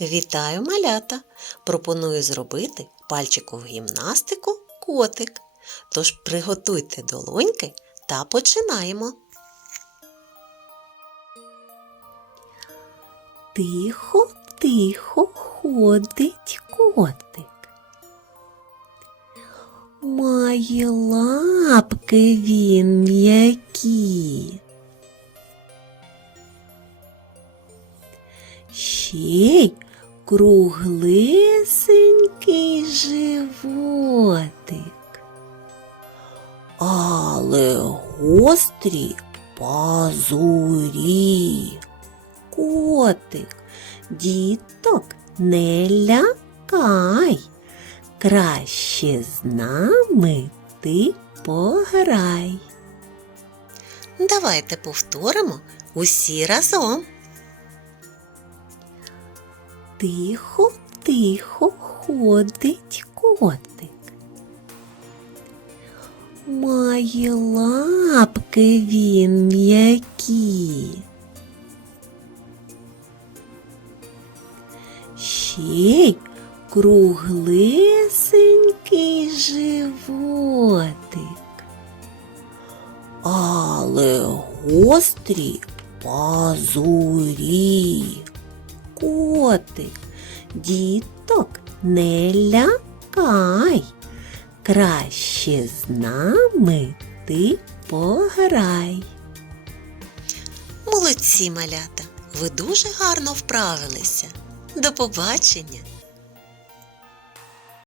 Вітаю малята! Пропоную зробити пальчикову гімнастику котик. Тож приготуйте долоньки та починаємо. Тихо, тихо ходить котик. Має лапки він м'які. Ще й круглесенький животик. Але гострі пазурі. Котик, діток, не лякай. Краще з нами ти пограй. Давайте повторимо усі разом. Тихо, тихо ходить котик. Має лапки він м'які. Ще й круглесенький животик. Але гострі пазурі. Котик, діток, не лякай. Краще з нами ти пограй. Молодці малята! Ви дуже гарно вправилися. До побачення!